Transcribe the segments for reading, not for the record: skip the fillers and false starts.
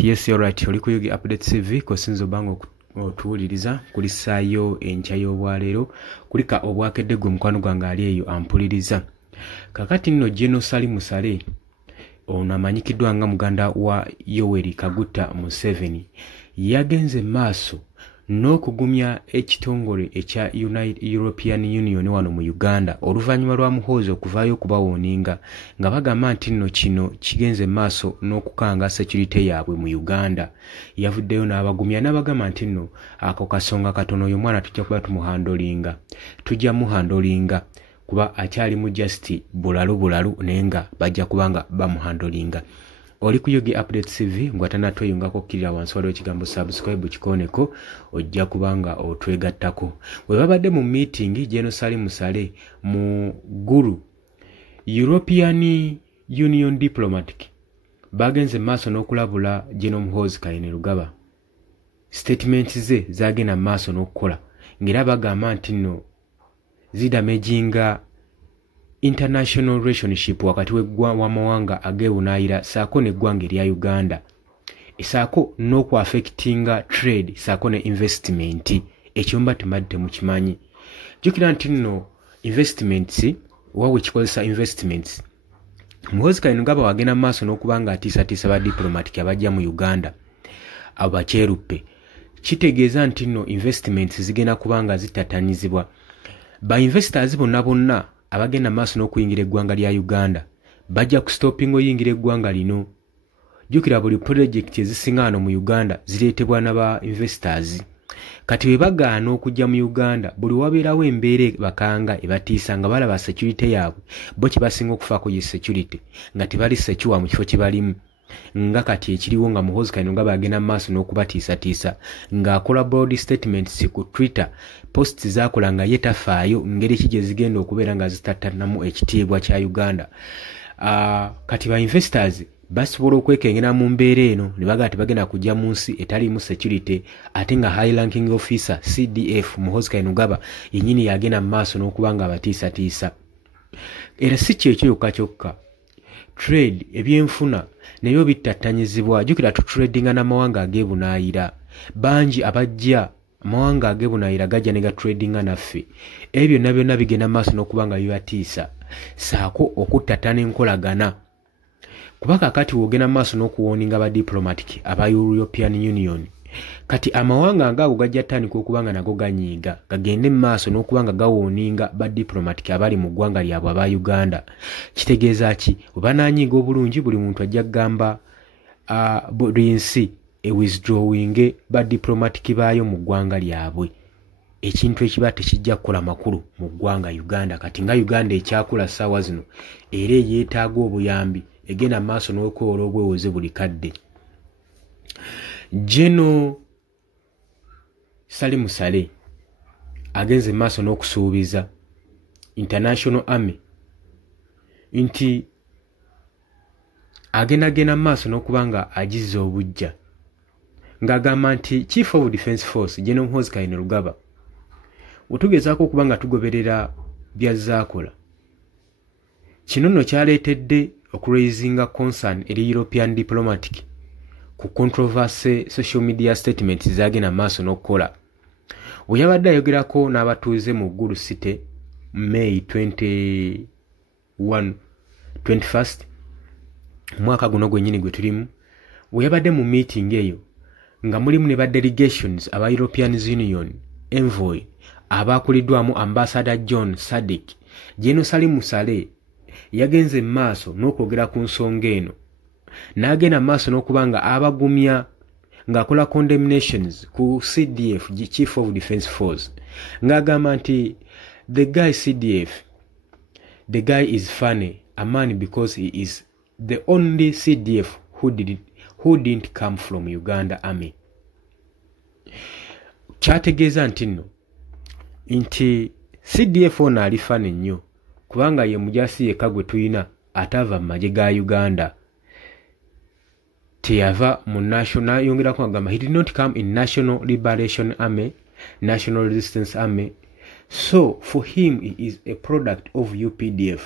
Yes, you're right. Oli kuyugi update CV kosinzo bango otuwuliriza kulisaayo enkya y'obwaleero kulika obwakedde gwe mukwano gwange ali eyo ampuliriza. Kakati nno General Salim Saleh ono amanyikiddwa nga muganda wa Yoweri Kaguta Museveni yagenze maaso n'okugumya ekitongole ekya European Union wano mu Uganda oluvannyuma lwa Muhoozi okuvaayo okubawooninga nga bagamba nti nno kino kigenze maaso n'okukanga security yaabwe mu Uganda. Yavuddeyo n'abagumya n'abagamba nti nno ako kasonga katono oyo mwana tujja kuba tujja muhandolinga kuba akyali mu just bulalu nenga bajja kubanga bamuhandolinga. Oli kuyugi update CV ngwatana tweyungako kirira wansi waliwo ekigambo subscribe kikoneko ojja kubanga otwegattako. Bwe babadde mu meeting General Salim Saleh mu guru European Union diplomatic bagenze maaso n'okulabula General Muhoozi Kainerugaba. Statements ze zagenda maaso n'okukola ng'era bagamba nti nno zidamejinga international relationship wakati w'amawanga ageebunaayira saako n'eggwanga erya Uganda esaako n'oku affectinga trade saako ne investment ekyomba temadde temukimanyi. Jjukira nti nno investments wawe kikozesa investments Muhoozi Kainerugaba wagenda mu maaso n'okubanga atiisatiisa ba diplomatic abajja mu Uganda abakyeruppe kitegeeza nti nno investments zigenda kubanga zitatanyizibwa ba investors bonna abagenda maaso n'okuyingira eggwanga lya Uganda bajja kustopinga oyingira eggwanga lino. Jjukira buli project ezisinga wano mu Uganda zireetebwa n'aba investors. Kati bwe bagaana okujja mu Uganda buli wabeerawo embeera bakanga ebatiisa nga balaba security yaabwe bo kye basinga okufaako ye security nga tebali secure mu kifo kye balimu nga kati ekiriwo nga Muhoozi Kainerugaba agenda maaso n'okubatiisatiisa ng'akola bold statements ku Twitter posts z'akola nga ye tafaayo ngeri ki gye zigenda okubeera nga zitattanamu ekitiibwa kya Uganda. Kati ba investors basobola okwekengera mu mbeera eno ne bagaa tebagenda kujja mu nsi etaliimu security ate nga high ranking officer CDF Muhoozi Kainerugaba yennyini yagenda mu maaso n'okuba nga abatiisatiisa. Era si kyekyo kyokka trade ebyenfuna nebyo bittattanyizibwa. Jjukira tutradinga n'amawanga ageebunaayira bangi abajja amawanga ageebunaayira gajja ne gatradinga naffe ebyo byonna bigenda maaso n'okuba nga bibatiisa saako okuttattana enkolagana kuba kakati wogenda maaso n'okuwooninga ba diplomatic aba European Union kati amawanga agaago gajja tandika okuba nga nago ganyiiga gagende maaso n'okuba nga gawooninga ba diplomatic abali mu ggwanga lyabwe aba Uganda. Kitegeeza ki? Oba naanyiiga obulungi buli muntu ajja kugamba buli nsi withdrawing ba diplomatic baayo mu ggwanga lyabwe ekintu ekiba tekijja kukola makulu mu ggwanga Uganda. Kati nga Uganda ekyakula ssaawa zino era yeetaaga obuyambi egenda maaso n'okwewola obwewoze buli kadde. General Salim Saleh agenze maaso n'okusuubiza International Army nti agenda maaso n'okuba nga agizza obujja ng'agamba nti Chief of Defence Force General Muhoozi Kainerugaba otugezaako okuba nga tugoberera byazaakola kino nno kyaleetedde okuraisinga concern eri European diplomatic ku controversy social media statements zagenda maaso n'okukola. We yabadde ayogerako n'abatuuze mu Gulu City May 21 mwaka guno gwennyini gwe tulimu. We yabadde mu meeting eyo nga mulimu ne ba delegations aba European Union envoy abaakuliddwamu Ambassador John Sadick. General Salim Saleh yagenze maaso n'okwogera ku nsonga eno n'agenda maaso n'okuba nga abagumya ng'akola condemnations ku CDF Chief of Defence Force ng'agamba nti the guy CDF the guy is funny a man because he is the only CDF who didn't come from Uganda Army. Kyategeeza nti nno nti CDF ono ali funny nnyo kubanga ye mujasi yekka gwe tuyina atava mu magye ga Uganda. Teyava mu national yongera kwagamba he did not come in National Liberation Army, National Resistance Army. So for him he is a product of UPDF,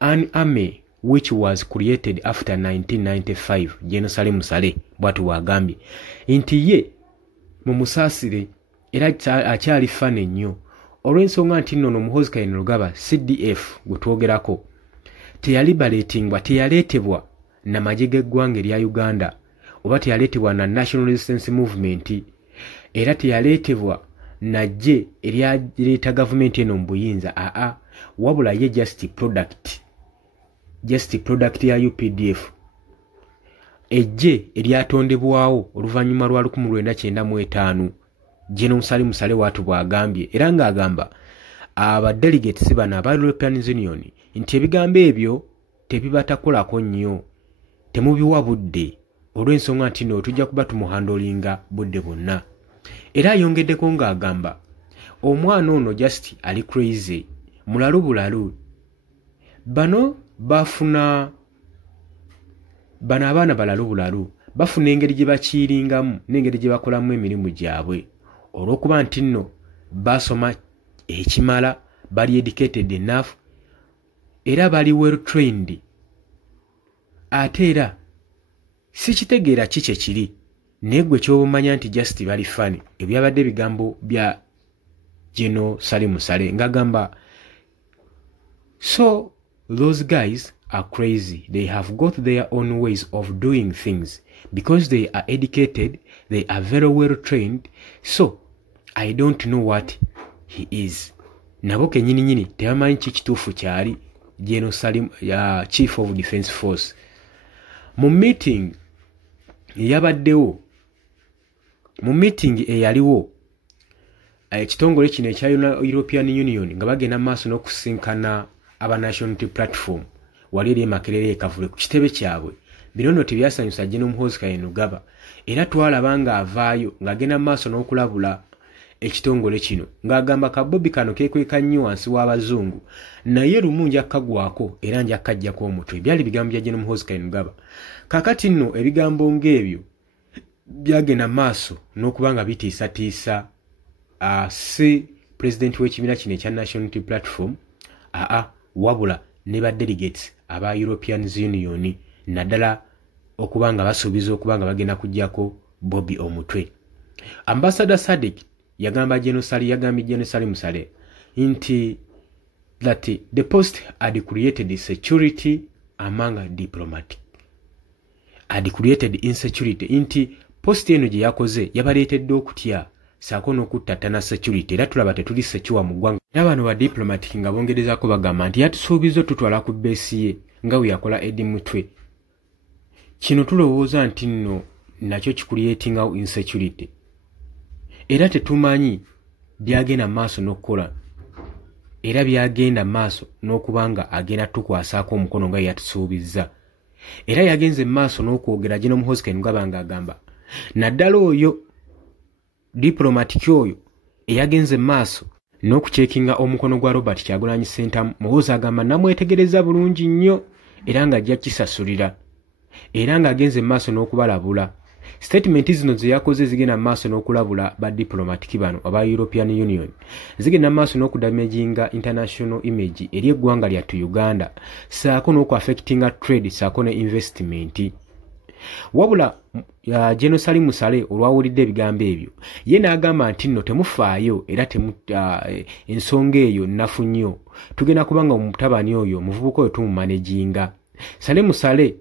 an army which was created after 1995 General Salim Musale bwatu wagambye nti ye mu musaasire era akyali fane nnyo olw'ensonga nti nno Muhoozi Kainerugaba CDF gwe twogerako teyaleetebwa na magye g'eggwanga erya Uganda oba teyaleetebwa na National Resistance Movement era teyaleetebwa na gye eryaleeta gavumenti eno mu buyinza wabula ye just product ya UPDF ejje eryatondebwawo oluvannyuma lwa 1995 General Salim Musale watu bwagambye era ng'agamba abadelegates bano aba European Union nti ebigambo ebyo tebibatakolako nnyo temubiwa budde olw'ensonga nti nno tujja kuba tumuhandolinga budde bwonna era ayongeddeko ng'agamba omwana ono just ali crazy mulalu bulalu bano abaana balalu bulalu bafuna engeri gye bakiiringamu n'engeri gye bakolamu emirimu gyabwe olw'okuba nti nno basoma ekimala bali educated enough era bali well trained ate era si kitegeera kiki kiri naye gwe ky'obumanya nti just bali fani ebyabadde bigambo bya General Salim Musale ng'agamba so those guys are crazy. They have got their own ways of doing things because they are educated, they are very well trained. So I don't know what he is. Nabo kenyini tebamanyi kituufu kyali General Salim Chief of Defence Force. Mu meeting eyaliwo ekitongole kino ekya European Union nga bagenda maaso n'okusinkana aba Nationality Platform wali eri Makerere ekavule ku kitebe kyabwe bino nno tebyasanyusa General Muhoozi Kainerugaba era twalaba nga avaayo ng'agenda maaso n'okulabula ekitongole kino ng'agamba kabobi kano keekweka nnyo wansi w'abazungu naye lumu nja kagwako era nja kajjako omutwe byali bigambo bya General Muhoozi Kainerugaba kakati nno ebigambo ng'ebyo byagenda maaso n'okuba nga bitiisatiisa si president w'ekibiina kino ekya Nationality Platform wabula ne ba delegates aba European Union naddala okuba nga basuubiza okuba nga bagenda kujjako Bobby omutwe. Ambassador Sadek yagamba General Salim Musale nti that the post had created security among diplomatic had created insecurity nti post eno gye yakoze yabaleetedde okutya saako n'okuttatana security era tulaba tetuli sekiwa mu ggwanga n'abantu ba diplomatic nga bongerezaako bagamba nti yatusuubiza tutwala ku bbeesi ye nga bwe yakola Eddie Mutwe. Kino tulowooza nti nno nakyo kicreatingawo insecurity era tetumanyi byagenda maaso n'okukola era byagenda maaso n'okubanga agenda tukwasaako omukono nga yatusuubizza era yagenze maaso n'okwogera General Muhoozi Kainerugaba ng'agamba naddala oyo diplomatic oyo eyagenze maaso n'okucekinga omukono gwa Robert Kyagulanyi Ssentamu Muhoozi agamba namwetegereza bulungi nnyo era ng'ajja kisasulira era ng'agenze maaso n'okubalabula. Statement zino ze yakoze zigenda maaso n'okulabula ba diplomatic bano aba European Union zigenda maaso n'okudamaginga international image eri eggwanga lyattu Uganda saako n'okuaffectinga trade saako ne investment. Wabula General Salim Musale olwawulidde ebigambo ebyo ye n'agamba nti nno temufaayo era ensonga eyo nnafu nnyo tugenda kubanga omutabani oyo omuvubuka oyo tumumanaginga. Salim Musale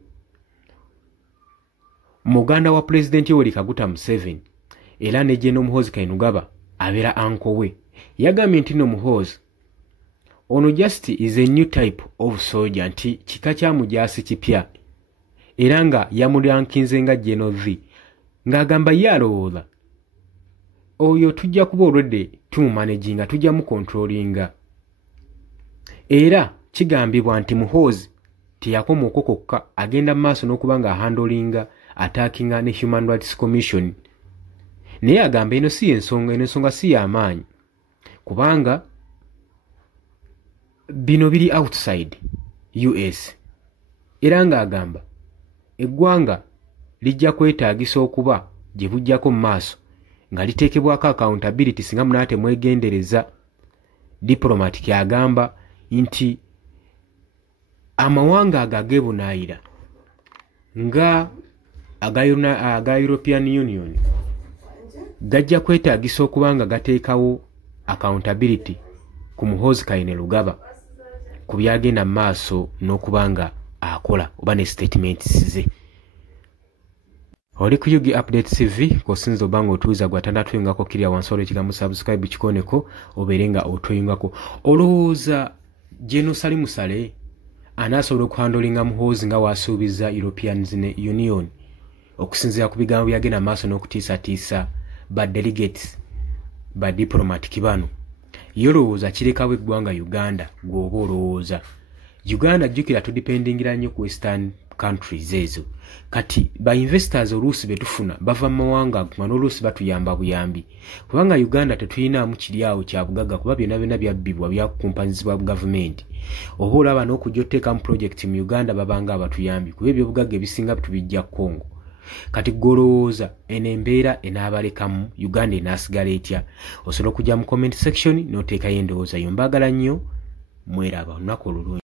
muganda wa President Yoweri Kaguta Museveni era ne General Muhoozi Kainerugaba abeera anko we yagambye nti nno Muhoozi ono just is a new type of soldier nti kika kya mujaasi kipya era nga yamulankinze nga General V ng'agamba ye alowooza oyo tujja kuba olwedde tumumanaginga tujja mukontrolinga era kigambibwa nti Muhoozi teyakoma okwo kokka agenda maaso n'okuba nga ahandolinga attackinga ne Human Rights Commission naye agamba eno si ensonga si y'amaanyi kubanga bino biri outside US era ng'agamba eggwanga lijja kwetaagisa okuba gye bujjako mu maaso nga liteekebwako accountability singa munaate mwegendereza. Diplomatic agamba nti amawanga agagebunaayira nga aga European Union gajja kwetaagisa okuba nga gateekawo accountability ku Muhoozi Kainerugaba ku byagenda mu maaso n'okuba nga akola oba ne statements ze. Oli ku Yugi Update TV kosinza oba nga otuuza gwatanda tuyungako kirya wansi olw'ekigambo subscribe kikoneko obeere nga otuyungako. Olowooza General Salim Saleh anaasobola okuhandolinga Muhoozi nga wasuubiza European Union okusinziira ku bigambo byagenda maaso n'okutiisatiisa ba delegates ba diplomatic bano? Ye olowooza kirekawo eggwanga Uganda gw'oba olowooza? Uganda jjukira tudipendingira nnyo ku western countries ezo. Kati ba investors oluusi betufuna bava mu mawanga aguma n'oluusi batuyamba buyambi. Kubanga Uganda tetuyinaamu kiri awo kya bugagga kuba byonna byonna byabbibwa byakumpanyizibwa gavumenti. Oba olaba n'okujja otteeka mu project mu Uganda babanga abatuyambi kuba ebyobugagga ebisinga tubijja Congo. Kati golowooza eno embeera enaabalekamu Uganda enaasigala etya? Osobola okujja mu comment section n'oteekayo endowooza yo. Mbaagala nnyo, mweraba, olunaku olulungi.